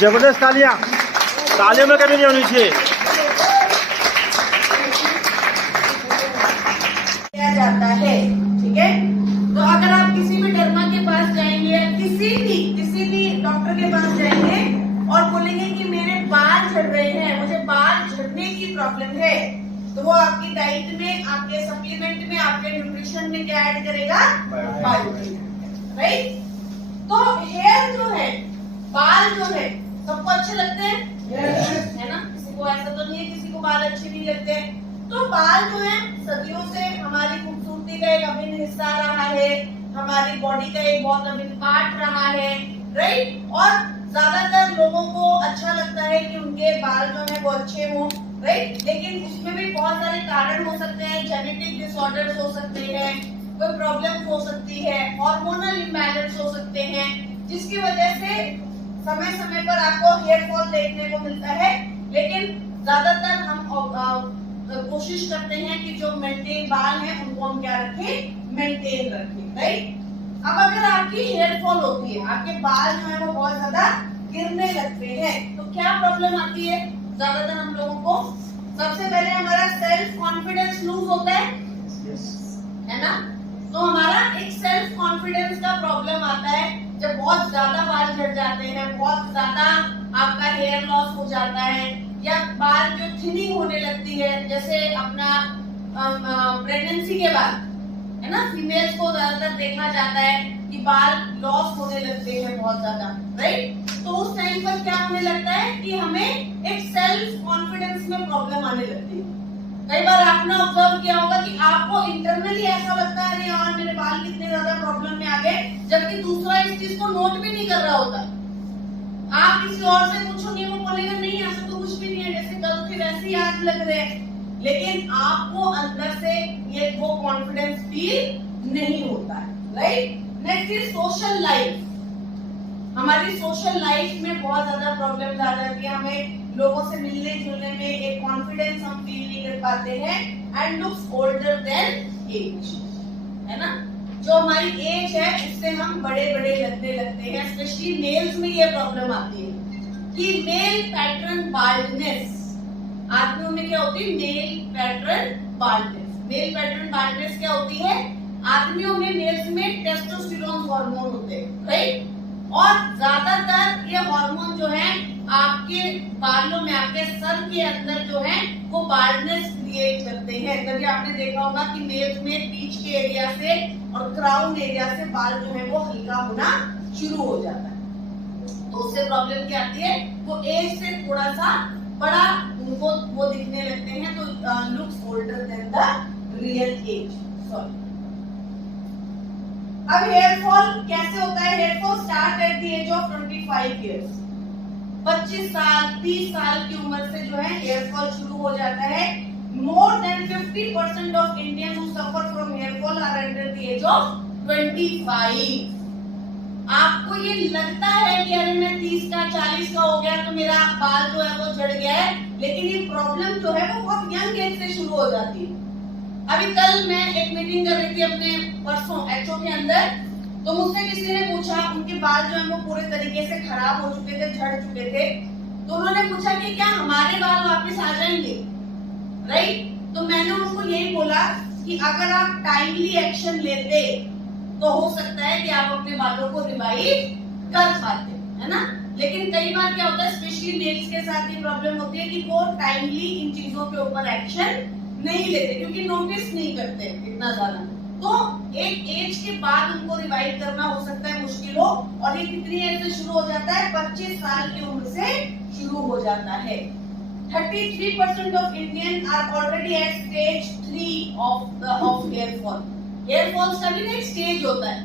जबरदस्त तालियां, तालियों में कमी नहीं होनी चाहिए। किया जाता है, ठीक है। तो अगर आप किसी भी डर्मा के पास जाएंगे या किसी भी डॉक्टर के पास जाएंगे और बोलेंगे कि मेरे बाल झड़ रहे हैं, मुझे बाल झड़ने की प्रॉब्लम है, तो वो आपकी डाइट में, आपके सप्लीमेंट में, आपके न्यूट्रिशन में क्या ऐड करेगा? Biotin, right. तो हेयर जो है, बाल जो है, सबको अच्छे लगते हैं? है ना? किसी को ऐसा तो नहीं है किसी को बाल अच्छे नहीं लगते हैं। तो बाल जो है सदियों से हमारी खूबसूरती का एक अभिन्न हिस्सा रहा है, हमारी बॉडी का एक बहुत अभिन्न पार्ट रहा है, राइट। और ज्यादातर लोगों को अच्छा लगता है कि उनके बाल जो है वो अच्छे हों, राइट। लेकिन उसमें भी बहुत सारे कारण हो सकते हैं, जेनेटिक डिसऑर्डर्स हो सकते हैं, कोई प्रॉब्लम हो सकती है, हार्मोनल इम्बैलेंस हो सकते हैं, जिसकी वजह से समय समय पर आपको हेयर फॉल देखने को मिलता है। लेकिन ज्यादातर हम कोशिश करते हैं कि जो मेंटेन बाल हैं उनको हम क्या रखें? मेंटेन रखें, राइट। अब अगर आपकी हेयर फॉल होती है, आपके बाल जो है वो बहुत ज्यादा गिरने लगते हैं, तो क्या प्रॉब्लम आती है ज्यादातर हम लोगों को? सबसे पहले हमारा सेल्फ कॉन्फिडेंस लूज होता है ना। तो हमारा एक सेल्फ कॉन्फिडेंस का प्रॉब्लम आता है जब बहुत ज्यादा बाल झड़ जाते हैं, बहुत ज्यादा आपका हेयर लॉस हो जाता है, या बाल जो थिनिंग होने लगती है, जैसे अपना प्रेगनेंसी के बाद, है ना, फीमेल्स को ज्यादातर देखा जाता है कि बाल लॉस होने लगते हैं बहुत ज्यादा, राइट। तो उस टाइम पर क्या होने लगता है कि हमें एक सेल्फ कॉन्फिडेंस में प्रॉब्लम आने लगती है। कई बार आपने ऑब्जर्व किया होगा कि आपको इंटरनली ऐसा लगता है, अरे यार मेरे बाल कितने ज्यादा प्रॉब्लम में आ गए, जबकि दूसरा इस चीज को नोट भी नहीं कर रहा होता। आप किसी और से पूछोगे, वो बोलेगा नहीं ऐसा तो कुछ भी नहीं है, जैसे कल थे वैसे ही आज लग रहे हैं, लेकिन आपको अंदर से ये वो कॉन्फिडेंस फील नहीं होता है, right. Next is social life. हमारी सोशल लाइफ में बहुत ज्यादा प्रॉब्लम आ जाती है, हमें लोगों से मिलने जुलने में एक कॉन्फिडेंस हम फील नहीं कर पाते हैं, and looks older than age, है ना। जो हमारी एज है उससे हम बड़े बड़े लगने लगते हैं, स्पेशली मेल्स में ये प्रॉब्लम आती है कि मेल पैटर्न बाल्डनेस। आदमियों में क्या होती है? Male pattern baldness. Male pattern baldness क्या होती है? आदमियों में, मेल्स में टेस्टोस्टेरोन हार्मोन होते हैं, राइट। और ज्यादातर ये हार्मोन जो है आपके बालों में, आपके सर के अंदर जो है वो बाल्डनेस क्रिएट करते हैं। कभी आपने देखा होगा कि मेल्स में बीच के एरिया से और क्राउन एरिया से बाल जो है वो हल्का होना शुरू हो जाता है। तो उससे प्रॉब्लम क्या आती है? वो एज से थोड़ा सा बड़ा उनको वो दिखने लगते हैं, तो looks older than the real age. Sorry. अब हेयर फॉल कैसे होता है? Hair fall start at the age of 25 years. 25 साल 30 साल की उम्र से जो है हेयर फॉल शुरू हो जाता है। More than 50% of Indians who suffer from hair fall are under the age of 25. आपको ये लगता है कि अरे मैं 30 का 40 का हो गया तो मेरा बाल जो है वो झड़ गया है, लेकिन ये प्रॉब्लम जो है वो बहुत यंग एज से शुरू हो जाती है। अभी कल मैं एक मीटिंग कर रही थी अपने परसों एचओ के अंदर, तो मुझसे किसी ने पूछा, उनके बाल जो है वो पूरे तरीके से खराब हो चुके थे, झड़ चुके थे, तो उन्होंने पूछा कि क्या हमारे बाल वापस आ जाएंगे, राइट। तो मैंने उनको यही बोला कि अगर आप टाइमली एक्शन लेते तो हो सकता है कि आप अपने बालों को रिवाइव कर पाते, है ना। लेकिन कई बार क्या होता है, स्पेशली मेल्स के साथ ये प्रॉब्लम होती है कि वो टाइमली इन चीजों के ऊपर एक्शन नहीं लेते, क्योंकि नोटिस नहीं करते इतना ज्यादा। तो एक एज के बाद उनको रिवाइव करना हो सकता है मुश्किल हो, और ये कितनी एज से शुरू हो जाता है? 25 साल की उम्र से शुरू हो जाता है। 33% of Indians are already at stage 3 of hair fall. Hair fall का भी एक स्टेज होता है,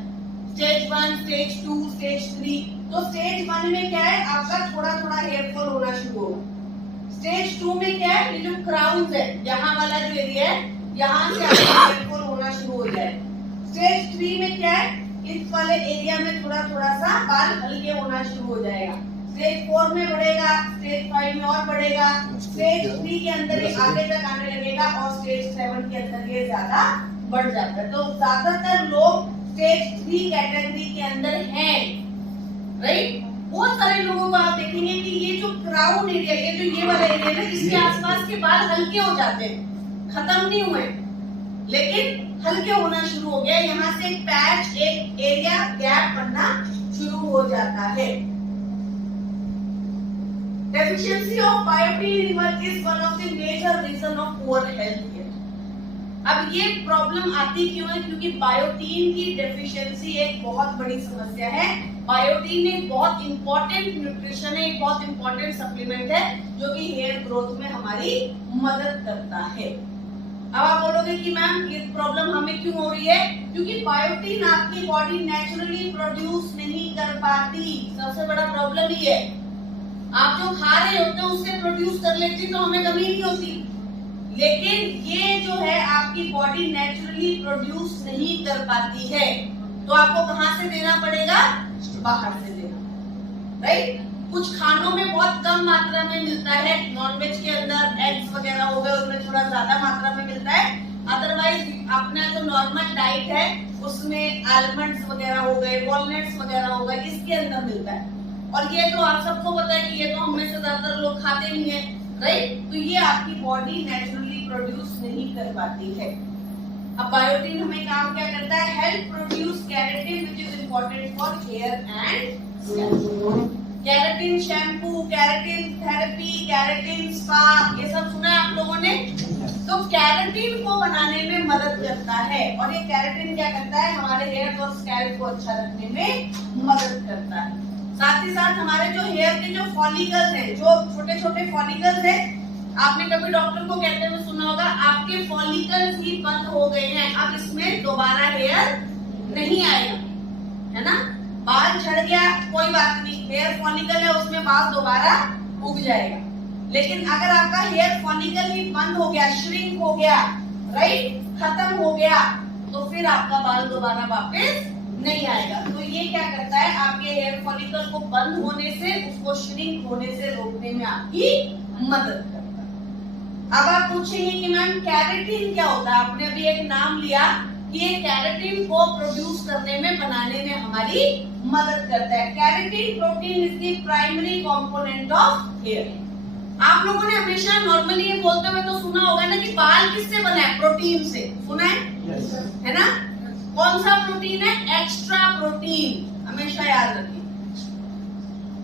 स्टेज 1, स्टेज 2, स्टेज 3। तो स्टेज 1 में क्या है? आपका थोड़ा थोड़ा हेयर फॉल होना शुरू होगा। स्टेज 2 में क्या है? ये जो क्राउन है, यहाँ वाला जो एरिया है, यहाँ से आपका हेयर फॉल होना शुरू हो जाए। स्टेज 3 में क्या है? इस वाले एरिया में थोड़ा थोड़ा सा बाल हल्के होना शुरू हो जाएगा। स्टेज 4 में बढ़ेगा, स्टेज 5 में और बढ़ेगा, स्टेज 3 के अंदर ये आगे तक आने लगेगा, और स्टेज 7 के अंदर ये ज्यादा बढ़ जाता है। तो ज्यादातर लोग स्टेज 3 कैटेगरी के अंदर हैं, राइट। बहुत सारे लोगों को आप देखेंगे कि क्राउन एरिया, ये जो ये वाला एरिया है, इसके आसपास के बाल हल्के हो जाते हैं, खत्म नहीं हुए लेकिन हल्के होना शुरू हो गया। यहाँ से एक पैच, एक एरिया गैप बनना शुरू हो जाता है। Deficiency of biotin is one of the major reason of poor health care. अब ये प्रॉब्लम आती क्यों है? क्योंकि बायोटीन की डेफिशिएंसी एक बहुत बड़ी समस्या है। बायोटीन एक बहुत इंपॉर्टेंट न्यूट्रिशन है, एक बहुत इंपॉर्टेंट सप्लीमेंट है जो कि हेयर ग्रोथ में हमारी मदद करता है। अब आप बोलोगे कि मैम ये प्रॉब्लम हमें क्यों हो रही है? क्योंकि बायोटीन आपकी बॉडी नेचुरली प्रोड्यूस नहीं कर पाती। सबसे बड़ा प्रॉब्लम ये है, आप जो खा रहे होते हो उससे प्रोड्यूस कर लेती तो हमें कमी नहीं होती, लेकिन ये जो है आपकी बॉडी नेचुरली प्रोड्यूस नहीं कर पाती है, तो आपको कहां से देना पड़ेगा? बाहर से देना, राइट। कुछ खानों में बहुत कम मात्रा में मिलता है, नॉनवेज के अंदर एग्स वगैरह हो गए उनमें थोड़ा ज्यादा मात्रा में मिलता है। अदरवाइज अपना जो नॉर्मल डाइट है उसमें आलमंड्स वगैरह हो गए, वॉलनट्स वगैरह हो गए, इसके अंदर मिलता है। और ये तो आप सबको पता है कि ये तो हम में से ज्यादातर लोग खाते नहीं है, राइट। तो ये आपकी बॉडी नेचुरली प्रोड्यूस नहीं कर पाती है। अब बायोटीन हमें काम क्या करता है? Help produce keratin which is important for hair and scalp. Keratin shampoo, keratin therapy, keratin spa, ये सब सुना है आप लोगों ने? तो कैरेटिन को बनाने में मदद करता है, और ये कैरेटिन क्या करता है? हमारे हेयर और स्कैल्प को अच्छा रखने में मदद करता है। साथ ही साथ हमारे जो हेयर के जो फॉलिकल्स हैं, जो छोटे छोटे फॉलिकल्स हैं, आपने कभी डॉक्टर को कहते हुए सुना होगा आपके फॉलिकल्स ही बंद हो गए हैं, अब इसमें दोबारा हेयर नहीं आएगा, है ना। बाल झड़ गया कोई बात नहीं, हेयर फॉलिकल है उसमें बाल दोबारा उग जाएगा। लेकिन अगर आपका हेयर फॉलिकल ही बंद हो गया, श्रिंक हो गया, राइट, खत्म हो गया, तो फिर आपका बाल दोबारा वापस नहीं आएगा। तो ये क्या करता है? आपके हेयर फॉलिकल को बंद होने से, उसको श्रिंक होने से रोकने में आपकी मदद करता है। अब आप पूछेंगे कि मैम कैरेटिन क्या होता है? आपने अभी एक नाम लिया कि ये कैरेटिन को प्रोड्यूस करने में, बनाने में हमारी मदद करता है। Keratin protein is the primary component of hair. आप लोगों ने हमेशा नॉर्मली ये बोलते हुए तो सुना होगा ना कि बाल किससे बना है? प्रोटीन से, सुना है? yes, है ना। कौन सा प्रोटीन है? एक्स्ट्रा प्रोटीन, हमेशा याद रखिए,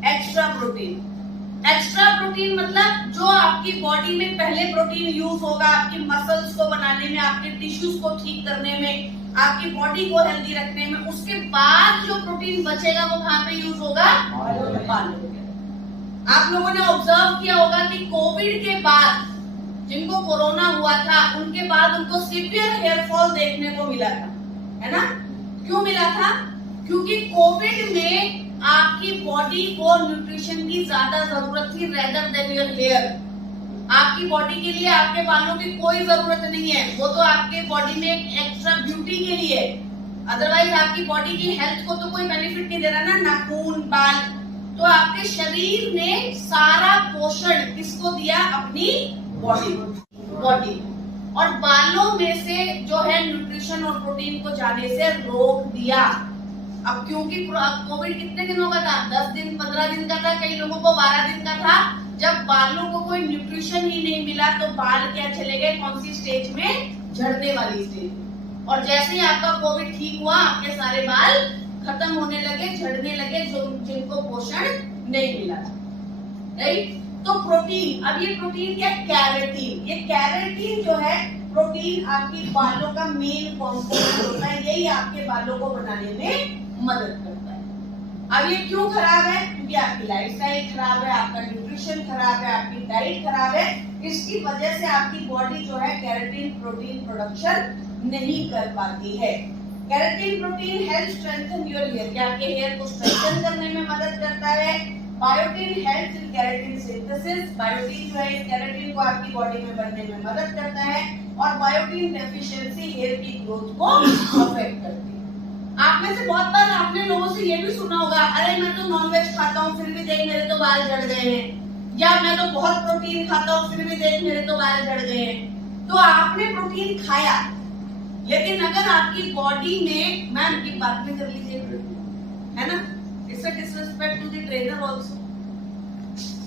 एक्स्ट्रा प्रोटीन। एक्स्ट्रा प्रोटीन मतलब जो आपकी बॉडी में पहले प्रोटीन यूज होगा आपकी मसल्स को बनाने में, आपके टिश्यूज को ठीक करने में, आपकी बॉडी को हेल्दी रखने में, उसके बाद जो प्रोटीन बचेगा वो कहाँ पे यूज होगा? बालों में। आप लोगों ने ऑब्जर्व किया होगा कि कोविड के बाद जिनको कोरोना हुआ था उनके बाद उनको सीवियर हेयर फॉल देखने को मिला था, है ना। क्यों मिला था? क्योंकि कोविड में आपकी बॉडी को न्यूट्रिशन की ज्यादा जरूरत थी रेदर देन योर हेयर। आपकी बॉडी के लिए आपके बालों की कोई जरूरत नहीं है, वो तो आपके बॉडी में एक एक्स्ट्रा ब्यूटी के लिए, अदरवाइज आपकी बॉडी की हेल्थ को तो कोई बेनिफिट नहीं दे रहा ना, नाखून, बाल। तो आपके शरीर ने सारा पोषण किसको दिया? अपनी बॉडी। और बालों में से जो है न्यूट्रिशन और प्रोटीन को जाने से रोक दिया। अब क्योंकि कोविड कितने दिनों का था? 10 दिन, 15 दिन का था, कई लोगों को 12 दिन का था। जब बालों को कोई न्यूट्रिशन ही नहीं मिला तो बाल क्या चले गए? कौन सी स्टेज में? झड़ने वाली स्टेज। और जैसे ही आपका कोविड ठीक हुआ आपके सारे बाल खत्म होने लगे, झड़ने लगे, जो जिनको पोषण नहीं मिला था, राइट। तो प्रोटीन, अब ये प्रोटीन क्या? कैरेटीन। ये कैरेटीन जो है प्रोटीन आपकी बालों का मेन कॉम्पोनेंट होता है, यही आपके बालों को बनाने में मदद करता है। अब ये क्यों खराब है? क्योंकि आपकी लाइफस्टाइल खराब है, आपका न्यूट्रिशन खराब है, आपकी डाइट खराब है। इसकी वजह से आपकी बॉडी जो है कैरेटीन प्रोटीन प्रोडक्शन नहीं कर पाती है। Keratin protein help strengthen your hair, क्या आपके हेयर को स्ट्रेंथन करने में मदद करता है। Biotin help in keratin synthesis, biotin जो है इस कैरेटीन को आपकी बॉडी में बनने में मदद करता है। और बायोटीन डेफिशिएंसी हेयर की ग्रोथ को अफेक्ट करती है। आप में से बहुत बार आपने लोगों से ये भी सुना होगा, अरे मैं तो नॉनवेज खाता हूँ फिर भी देख मेरे तो बाल झड़ गए हैं, या मैं तो बहुत प्रोटीन खाता हूँ फिर भी देख मेरे तो बाल झड़ गए हैं। तो आपने प्रोटीन खाया, लेकिन अगर आपकी बॉडी में, मैम की बात में कर लीजिए, है ना, it's a disrespect to the trainer also.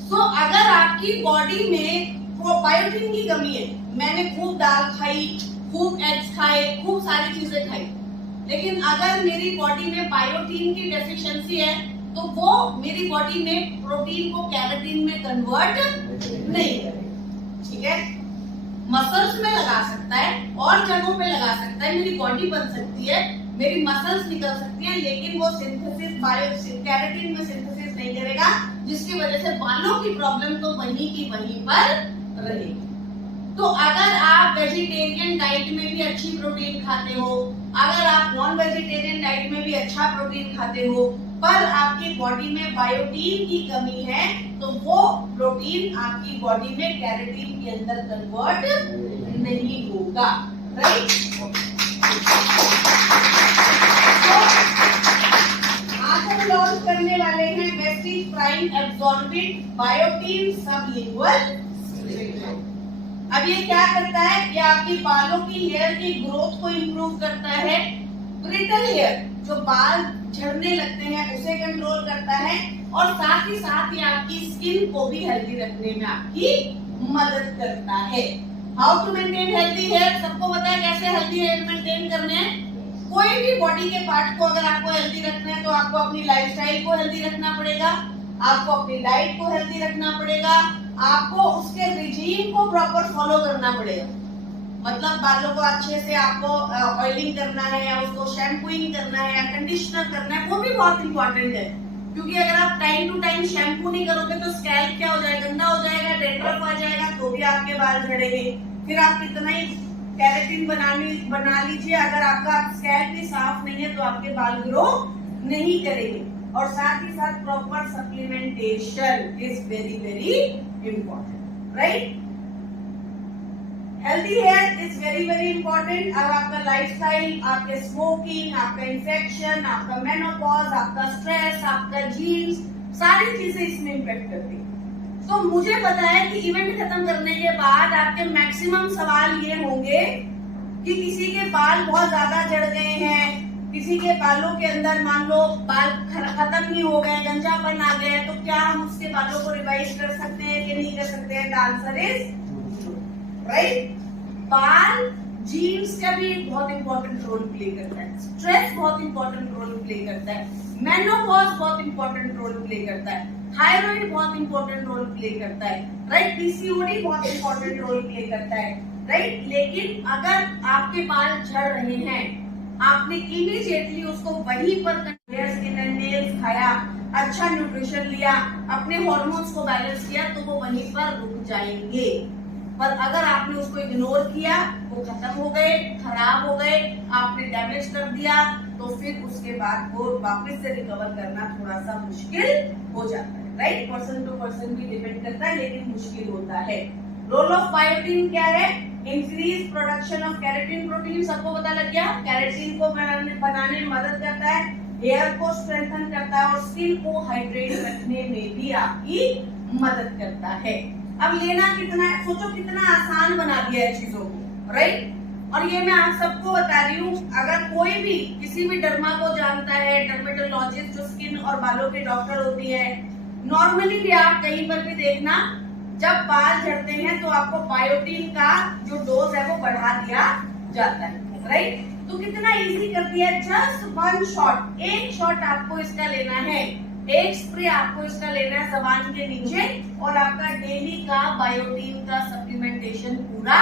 तो अगर आपकी बॉडी में वो बायोटिन की कमी है, मैंने खूब दाल खाई, खूब एग्स खाए, खूब सारी चीजें खाई, लेकिन अगर मेरी बॉडी में बायोटिन की डेफिशिएंसी है तो वो मेरी बॉडी में प्रोटीन को कैरेटिन में कन्वर्ट नहीं करेगा। ठीक है, मसल्स में लगा सकता है और जगहों पे लगा सकता है, मेरी बॉडी बन सकती है, मेरी मसल्स निकल सकती हैं, लेकिन वो सिंथेसिस कैरेटिन में सिंथेसिस नहीं करेगा, जिसकी वजह से बालों की प्रॉब्लम तो वहीं की वहीं पर रहेगी। तो अगर आप वेजिटेरियन डाइट में भी अच्छी प्रोटीन खाते हो, अगर आप नॉन वेजिटेरियन डाइट में भी अच्छा प्रोटीन खाते हो, पर आपकी बॉडी में बायोटीन की कमी है, तो वो प्रोटीन आपकी बॉडी में कैरेटिन के अंदर कन्वर्ट नहीं होगा। राइट, आज हम लॉन्च करने वाले हैं वेस्टिज प्राइम एब्सॉर्बिट बायोटीन सबलिंगुअल। अब ये क्या करता है, ये आपकी बालों की हेयर की ग्रोथ को इम्प्रूव करता है, ब्रिटल हेयर जो बाल झड़ने लगते हैं उसे कंट्रोल करता है, और साथ ही साथ ये आपकी स्किन को भी हेल्दी रखने में आपकी मदद करता है। How to maintain healthy hair, सबको पता है कैसे हेल्दी हेयर मेंटेन करने हैं। कोई भी बॉडी के पार्ट को अगर आपको हेल्दी रखना है तो आपको अपनी लाइफस्टाइल को हेल्दी रखना पड़ेगा, आपको अपनी डाइट को हेल्दी रखना पड़ेगा, आपको उसके रिजीम को प्रॉपर फॉलो करना पड़ेगा। मतलब बालों को अच्छे से आपको ऑयलिंग करना है, या उसको शैम्पूइंग करना है, या कंडीशनर करना है, वो भी बहुत इंपॉर्टेंट है, क्योंकि अगर आप टाइम टू टाइम शैम्पू नहीं करोगे तो स्कैल्प क्या हो जाएगा, गंदा हो जाएगा, डैंड्रफ आ जाएगा, तो भी आपके बाल झड़ेंगे। फिर आप कितना ही कैरेटिन बना लीजिए, अगर आपका स्कैल्प ही साफ नहीं है तो आपके बाल ग्रो नहीं करेंगे। और साथ ही साथ proper supplementation is very very important. Right, healthy here is very very important. अब आपका लाइफस्टाइल, आपके स्मोकिंग, आपका इन्फेक्शन, आपका मेनोपॉज, आपका स्ट्रेस, आपका जीन्स, सारी चीजें इसमें इम्पैक्ट करती है। तो मुझे पता है कि इवेंट खत्म करने के बाद आपके मैक्सिमम सवाल ये होंगे कि किसी के बाल बहुत ज्यादा झड़ गए हैं, किसी के बालों के अंदर मान लो बाल खत्म ही हो गए, गंजापन आ गया, तो क्या हम उसके बालों को रिवाइज कर सकते हैं कि नहीं कर सकते हैं? The answer is right. बाल जीन्स का भी एक बहुत इंपॉर्टेंट रोल प्ले करता है, स्ट्रेस बहुत इंपॉर्टेंट रोल प्ले करता है, मेनोपॉज बहुत इंपॉर्टेंट रोल प्ले करता है, थायराइड बहुत इंपॉर्टेंट रोल प्ले करता है, राइट, पीसीओडी बहुत इंपॉर्टेंट रोल प्ले करता है, राइट। लेकिन अगर आपके बाल झड़ रहे हैं, आपने इमीडिएटली उसको वहीं पर हेयर स्किन एंड नेल्स खाया, अच्छा न्यूट्रिशन लिया, अपने हार्मोन्स को बैलेंस किया, तो वो वहीं पर रुक जाएंगे। पर अगर आपने उसको इग्नोर किया, वो खत्म हो गए, खराब हो गए, आपने डैमेज कर दिया, तो फिर उसके बाद वो वापस से रिकवर करना थोड़ा सा मुश्किल हो जाता है। राइट, पर्सन टू पर्सन भी डिपेंड करता है, लेकिन मुश्किल होता है। रोल ऑफ बायोटिन क्या है? Increase production of keratin protein. सबको पता लग गया, कैरेटिन को बनाने में मदद करता है, हेयर को स्ट्रेंथन करता है, और स्किन को हाइड्रेट रखने में भी आपकी मदद करता है। अब लेना कितना है, सोचो कितना आसान बना दिया है चीजों को, राइट। और ये मैं आप सबको बता रही हूँ, अगर कोई भी किसी भी डर्मा को जानता है, डर्मेटोलॉजिस्ट जो स्किन और बालों के डॉक्टर होती है, नॉर्मली भी आप कहीं पर भी देखना, जब बाल झड़ते हैं तो आपको बायोटिन का जो डोज है वो बढ़ा दिया जाता है, राइट। तो कितना इजी कर दिया, जस्ट 1 शॉट, 1 शॉट आपको इसका लेना है, 1 स्प्रे आपको इसका लेना है जबान के नीचे, और आपका डेली का बायोटिन का सप्लीमेंटेशन पूरा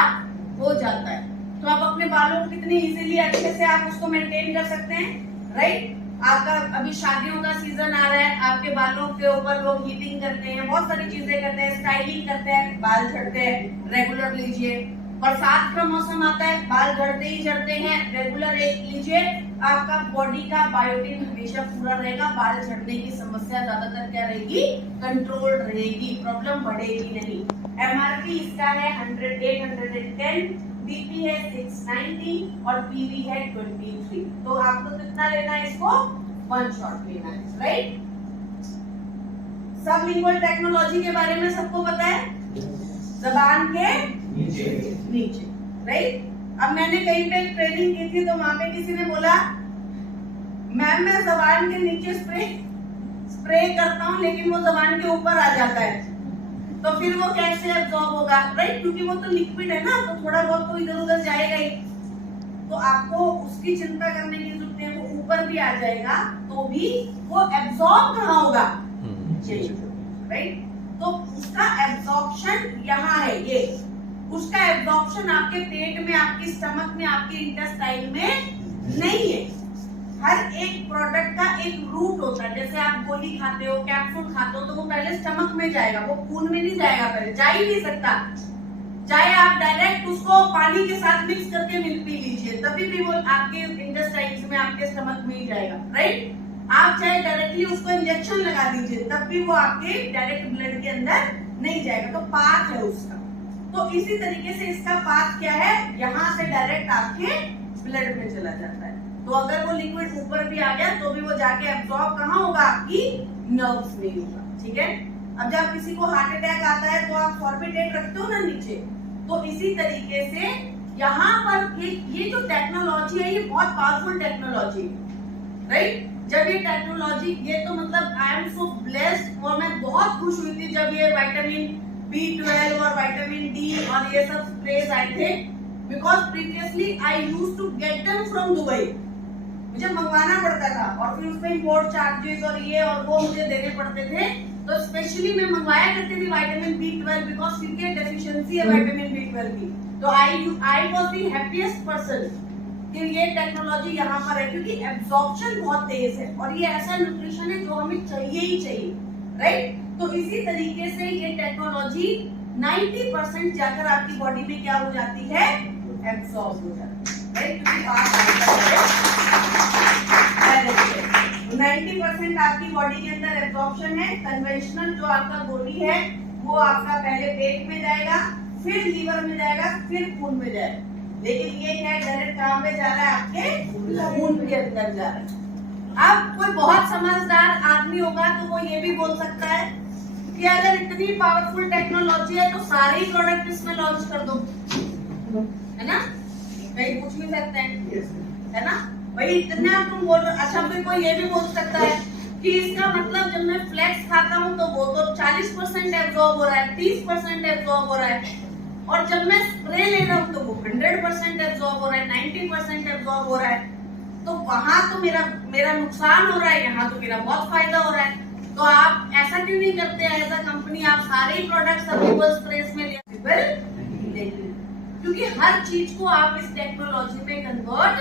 हो जाता है। तो आप अपने बालों को कितनी इजीली अच्छे से आप उसको मेंटेन कर सकते हैं, राइट। आपका अभी शादियों का सीजन आ रहा है, आपके बालों के ऊपर लोग हीटिंग करते हैं, बहुत सारी चीजें करते हैं, स्टाइलिंग करते हैं, बाल झड़ते हैं, रेगुलर लीजिए। बरसात का मौसम आता है, बाल झड़ते ही झड़ते हैं, रेगुलर एक लीजिए, आपका बॉडी का बायोटिन हमेशा पूरा रहेगा, बाल झड़ने की समस्या ज्यादातर क्या रहेगी, कंट्रोल रहेगी, प्रॉब्लम बढ़ेगी नहीं। एमआरपी इसका है 810, बीपी है 690 और पीवी है 23। तो आपको कितना लेना है इसको, 1 शॉट लेना है, राइट। सबलिंगुअल टेक्नोलॉजी के बारे में सबको पता है, जबान के नीचे, राइट। अब मैंने कहीं पे ट्रेनिंग की थी, तो वहां पे किसी ने बोला, मैम मैं जबान के नीचे स्प्रे करता हूँ, लेकिन वो जबान के ऊपर आ जाता है। तो फिर वो कैसे एब्जॉर्ब होगा, राइट? क्योंकि वो तो लिक्विड है ना, तो थोड़ा बहुत तो इधर उधर जाएगा ही। तो आपको उसकी चिंता करने की जरूरत है, वो ऊपर भी आ जाएगा तो भी वो एब्जॉर्ब कहाँ होगा, राइट? तो उसका एब्जॉर्प्शन यहाँ है, ये उसका एब्जॉर्प्शन आपके पेट में, आपके स्टमक में, आपके इंटेस्टाइन में नहीं है। हर एक प्रोडक्ट का एक रूट होता है। जैसे आप गोली खाते हो, कैप्सूल खाते हो, तो वो पहले स्टमक में जाएगा, वो खून में नहीं जाएगा, पहले जा ही नहीं सकता। चाहे आप डायरेक्ट उसको पानी के साथ मिक्स करके पी लीजिए, तभी भी वो आपके इंटेस्टाइन्स में, आपके स्टमक में ही जाएगा, राइट? आप चाहे डायरेक्टली उसको इंजेक्शन लगा दीजिए, तब भी वो आपके डायरेक्ट ब्लड के अंदर नहीं जाएगा। तो पाथ है उसका। तो इसी तरीके से इसका पाथ क्या है, यहाँ से डायरेक्ट आपके ब्लड में चला जाता है। तो अगर वो लिक्विड ऊपर भी आ गया तो भी वो जाके एब्जॉर्ब कहाँ होगा, आपकी नर्व्स में होगा, ठीक है? अब जब किसी को हार्ट अटैक आता है तो आप सॉर्बिटेट रखते हो ना नीचे, तो इसी तरीके से यहाँ पर ये जो टेक्नोलॉजी है, ये बहुत पावरफुल टेक्नोलॉजी है, राइट? जब ये टेक्नोलॉजी, ये तो मतलब आई एम सो ब्लेस्ड, और मैं बहुत खुश हुई थी जब ये विटामिन B12 और विटामिन D और ये सब स्प्रेज आए थे, because previously I used to get them from Dubai. मुझे मंगवाना पड़ता था और फिर उसमें इंपोर्ट चार्जेस और ये और वो मुझे देने पड़ते थे। तो स्पेशली मैं मंगवाया करती थी विटामिन B12, बिकॉज क्योंकि डेफिशिएंसी है विटामिन B12 की। तो I was the happiest person कि ये टेक्नोलॉजी यहाँ पर है, क्योंकि एब्जॉर्प्शन बहुत तेज है और ये ऐसा न्यूट्रिशन है जो हमें चाहिए ही चाहिए, राइट? तो इसी तरीके से ये टेक्नोलॉजी 90% जाकर आपकी बॉडी में क्या हो जाती है, एब्जॉर्ब हो जाती है, राइट? क्योंकि बात 90% आपकी बॉडी के अंदर एब्जॉर्प्शन है। कन्वेंशनल जो आपका गोली है वो आपका पहले पेट में जाएगा, फिर लीवर में जाएगा, फिर खून में जाएगा। लेकिन ये क्या है, डायरेक्ट कहाँ पे जा रहा है, आपके खून के अंदर जा रहा है। अब कोई बहुत समझदार आदमी होगा तो वो ये भी बोल सकता है कि अगर इतनी पावरफुल टेक्नोलॉजी है तो सारे ही प्रोडक्ट इसमें लॉन्च कर दो, है ना? कहीं पूछ भी सकते हैं, है ना? भाई इतना तुम बोल रहे। अच्छा, फिर कोई ये भी बोल सकता है कि इसका मतलब जब मैं फ्लेक्स खाता हूँ तो वो तो 40% एब्जॉर्ब हो रहा है, 30% एब्जॉर्ब हो रहा है, और जब मैं स्प्रे ले रहा हूँ तो वो 100% एब्जॉर्ब हो रहा है, 90% एब्जॉर्ब हो रहा है। तो वहां तो मेरा नुकसान हो रहा है, यहाँ तो मेरा बहुत फायदा हो रहा है। तो आप ऐसा क्यों नहीं करते एज अ कंपनी, आप सारे ही प्रोडक्ट्स अवेलेबल स्प्रेस में ले, क्योंकि हर चीज को आप इस टेक्नोलॉजी में कन्वर्ट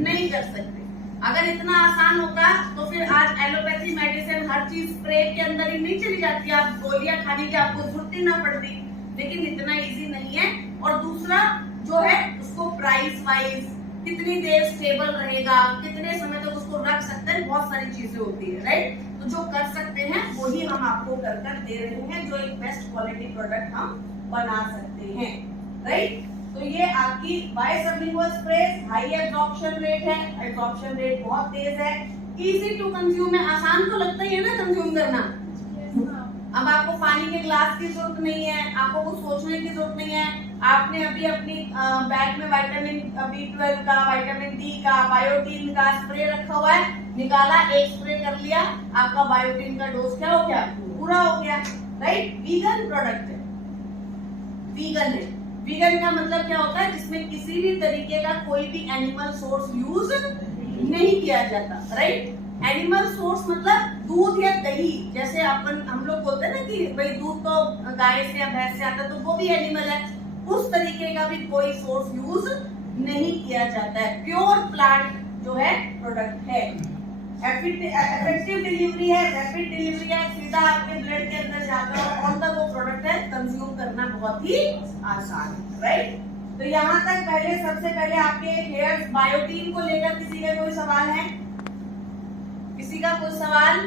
नहीं कर सकते। अगर इतना आसान होता तो फिर आज एलोपैथी मेडिसिन हर चीज स्प्रे के अंदर ही नहीं चली जाती, आप गोलियां खाने की आपको जरूरत ही ना पड़ती। लेकिन इतना इजी नहीं है। और दूसरा जो है उसको प्राइस वाइज कितनी देर स्टेबल रहेगा, कितने समय तक उसको रख सकते हैं, बहुत सारी चीजें होती है, राइट? तो जो कर सकते हैं वही हम आपको कर दे रहे हैं, जो एक बेस्ट क्वालिटी प्रोडक्ट हम बना सकते हैं, राइट? तो ये आपकी बायोसब्लिंगुअल स्प्रे हाई एब्जॉर्प्शन रेट है, एब्जॉर्प्शन रेट बहुत तेज है, इजी टू कंज्यूम है। आसान तो लगता ही है ना कंज्यूम करना। अब आपको पानी के ग्लास की जरूरत नहीं है, आपको कुछ सोचने की जरूरत नहीं है। आपने अभी अपनी बैग में विटामिन B12 का, विटामिन D का, बायोटीन का स्प्रे रखा हुआ है, निकाला, एक स्प्रे कर लिया, आपका बायोटीन का डोज क्या हो गया, पूरा हो गया, राइट? वीगन प्रोडक्ट है, वीगन है। वीगन का मतलब क्या होता है, जिसमें किसी भी तरीके का कोई भी एनिमल सोर्स यूज नहीं किया जाता, राइट? एनिमल सोर्स मतलब दूध या दही, जैसे हम लोग बोलते हैं ना कि भाई दूध तो गाय से या भैंस से आता है, तो वो भी एनिमल है। उस तरीके का भी कोई सोर्स यूज नहीं किया जाता है, प्योर प्लांट जो है प्रोडक्ट है। इफेक्टिव डिलीवरी है, रैपिड डिलीवरी है, सीधा आपके ब्लड के अंदर जाता है, ऑन द गो प्रोडक्ट है, कंज्यूम करना बहुत ही आसान है, राइट? तो यहाँ तक सबसे पहले आपके हेयर्स बायोटीन को लेकर किसी का कोई सवाल है? किसी का कोई सवाल?